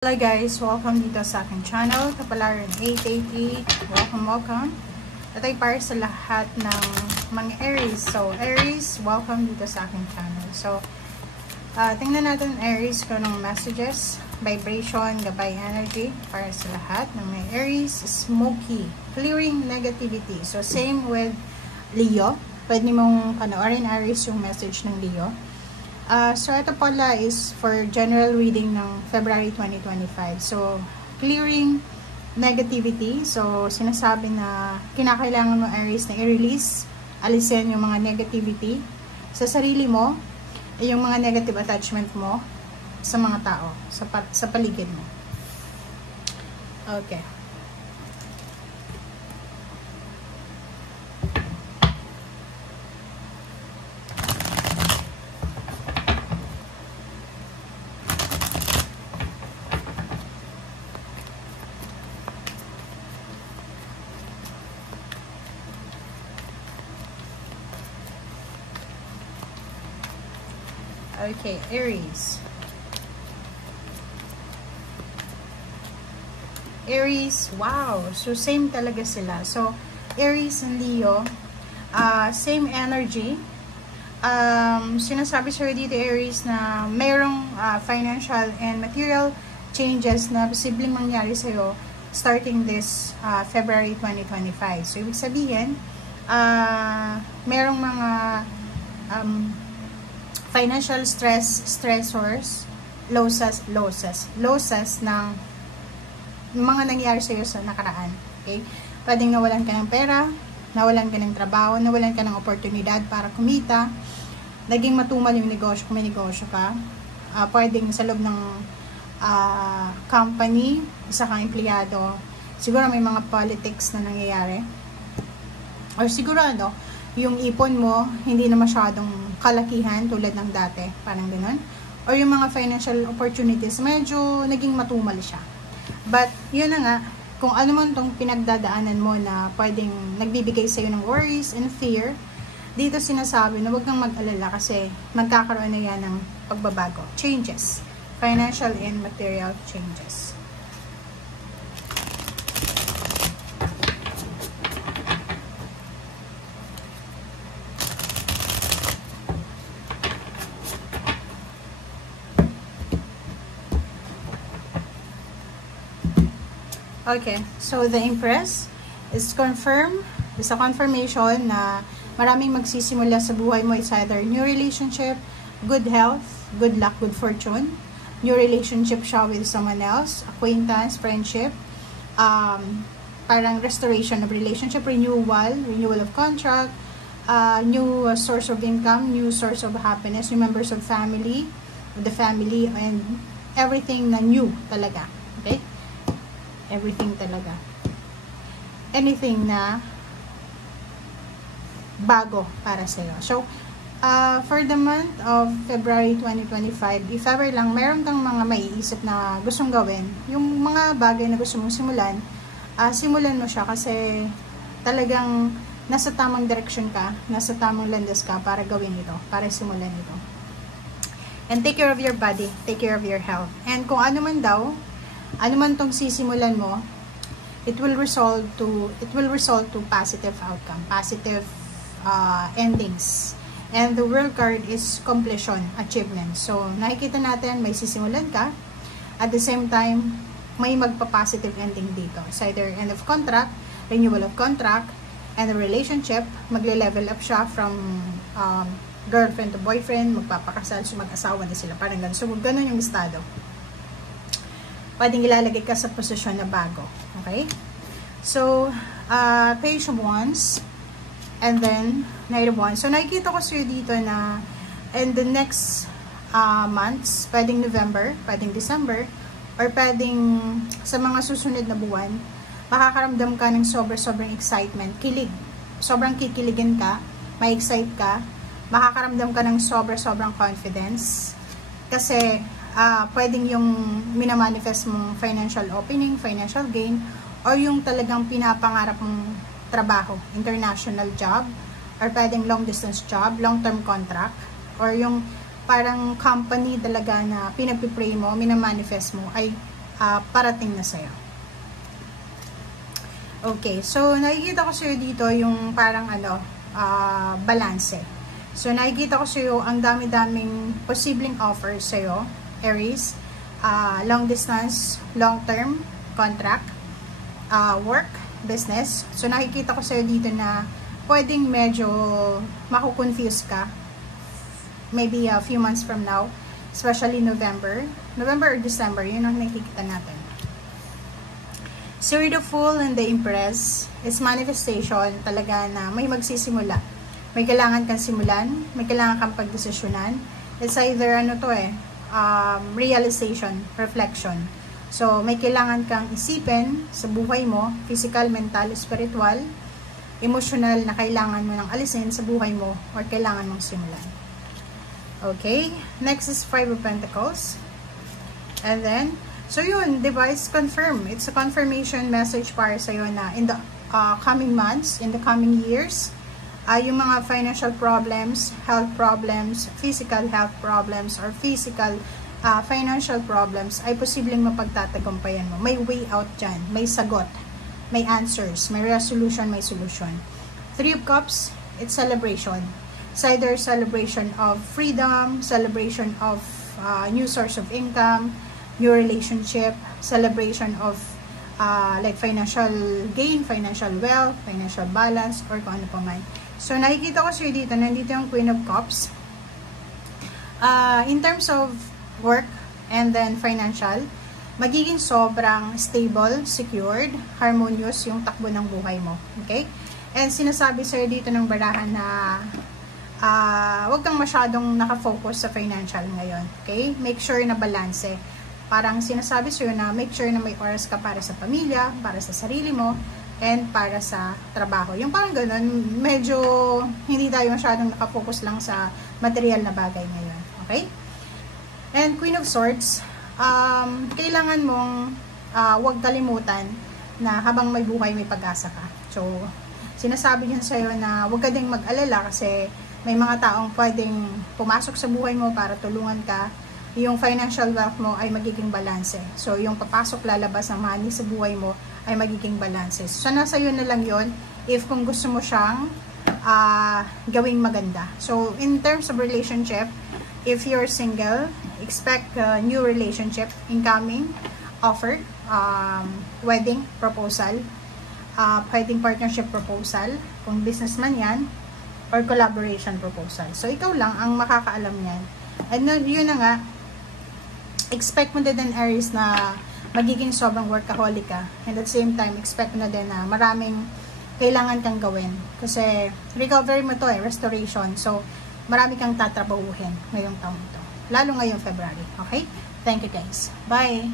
Hello guys, welcome dito sa aking channel, Kapalaran 888. Welcome. Ito ay para sa lahat ng mga Aries. So, Aries, welcome dito sa aking channel. So, tingnan natin Aries kung anong messages, vibration, gabay energy para sa lahat ng mga Aries. Smoky, clearing negativity. So, same with Leo. Pwede mong panoorin Aries yung message ng Leo. So, ito pala is for general reading ng February 2025. So, clearing negativity. So, sinasabi na kinakailangan mo, Aries, na i-release, alisin yung mga negativity sa sarili mo, yung mga negative attachment mo sa mga tao, sa paligid mo. Okay. Okay, Aries. Aries, wow. So, same talaga sila. So, Aries and Leo, same energy. Sinasabi sa'yo dito, Aries, na mayroong financial and material changes na posibleng mangyari sa'yo starting this February 2025. So, ibig sabihin, mayroong mga financial stressors, losses ng mga nangyari sa iyo sa nakaraan. Okay? Pwedeng nawalan ka ng pera, nawalan ka ng trabaho, nawalan ka ng oportunidad para kumita, naging matumal yung negosyo kung may negosyo ka, pwedeng sa loob ng company, isa kang empleyado, siguro may mga politics na nangyayari, or siguro yung ipon mo, hindi na masyadong kalakihan tulad ng dati, parang gano'n. Or yung mga financial opportunities, medyo naging matumal siya. But, yun na nga, kung ano man tong pinagdadaanan mo na pwedeng nagbibigay sa'yo ng worries and fear, dito sinasabi na huwag kang mag-alala kasi magkakaroon na yan ng pagbabago. Changes. Financial and material changes. Okay, so the Empress is a confirmation na maraming magsisimula sa buhay mo. It's either new relationship, good health, good luck, good fortune, new relationship siya with someone else, acquaintance, friendship, parang restoration of relationship, renewal of contract, new source of income, new source of happiness, new members of the family, and everything na new talaga. Okay? Everything talaga. Anything na bago para sa'yo. So, for the month of February 2025, if ever lang meron kang mga maiisip na gustong gawin, yung mga bagay na gusto mong simulan, simulan mo siya kasi talagang nasa tamang direction ka, nasa tamang landas ka para gawin ito, para simulan ito. And take care of your body, take care of your health. And kung ano man daw, ano man tong sisimulan mo, it will result to positive outcome, positive endings. And the world card is completion, achievement. So, nakikita natin may sisimulan ka, at the same time, may magpa-positive ending dito. It's either end of contract, renewal of contract, and the relationship, magle-level up siya from girlfriend to boyfriend, magpapakasal, so mag-asawa na sila, parang ganun. So, ganun yung estado. Pwedeng ilalagay ka sa posisyon na bago. Okay? So, Page of Wands, and then Knight of Wands. So, nakikita ko sa'yo dito na in the next months, pwedeng November, pwedeng December, or pwedeng sa mga susunod na buwan, makakaramdam ka ng sobrang excitement, kilig. Sobrang kikiligin ka, may excite ka, makakaramdam ka ng sobrang confidence. Kasi, pwedeng yung minamanifest mong financial opening, financial gain, or yung talagang pinapangarap mong trabaho, international job, or pwedeng long distance job, long term contract, or yung parang company talaga na pinagpipray mo, minamanifest mo, ay parating na sa'yo. Okay, so nakikita ko sa'yo dito yung parang balanse. So nakikita ko sa'yo ang dami-daming posibleng offers sa'yo, Aries. Long distance, long term contract, work, business. So nakikita ko sa'yo dito na pwedeng medyo makukonfuse ka maybe a few months from now, especially November or December, yun ang nakikita natin. So the Fool and the Empress is manifestation talaga na may magsisimula. May kailangan kang simulan, may kailangan kang pagdesisyonan. It's either realization, reflection. So may kailangan kang isipin sa buhay mo, physical, mental, spiritual, emotional na kailangan mo nang alisin sa buhay mo or kailangan mong simulan. Okay, next is 5 of Pentacles. And then, so yun, device confirm. It's a confirmation message para sa'yo na in the coming months, in the coming years, yung mga financial problems, health problems, physical health problems, or physical financial problems ay posibleng mapagtatagumpayan mo. May way out dyan, may sagot, may answers, may resolution, may solution. 3 of Cups, it's celebration. It's either celebration of freedom, celebration of new source of income, new relationship, celebration of like financial gain, financial wealth, financial balance, or kung ano pa man. So, nakikita ko sa'yo dito, nandito yung Queen of Cups. In terms of work and then financial, magiging sobrang stable, secured, harmonious yung takbo ng buhay mo. Okay? And sinasabi sa'yo dito ng barahan na huwag kang masyadong nakafocus sa financial ngayon. Okay? Make sure na balanse. Parang sinasabi sa'yo na make sure na may oras ka para sa pamilya, para sa sarili mo, and para sa trabaho. Yung parang ganun, medyo hindi tayo masyadong nakafocus lang sa material na bagay ngayon. Okay? And Queen of Swords, kailangan mong huwag kalimutan na habang may buhay, may pag-asa ka. So, sinasabi niyan sa'yo na huwag ka ding mag-alala kasi may mga taong pwedeng pumasok sa buhay mo para tulungan ka. Yung financial wealth mo ay magiging balanse. So, yung papasok, lalabas ng money sa buhay mo ay magiging balanse. So, nasa iyo na lang yon if kung gusto mo siyang gawing maganda. So, in terms of relationship, if you're single, expect a new relationship incoming, offer, wedding proposal, pwedeng partnership proposal, kung businessman yan, or collaboration proposal. So, ikaw lang ang makakaalam yan. And yun na nga, expect mo din Aries na magiging sobrang workaholic ka. And at the same time, expect mo na din na maraming kailangan kang gawin. Kasi recovery mo to restoration. So, marami kang tatrabahuhin ngayong taon ito. Lalo ngayong February. Okay? Thank you guys. Bye!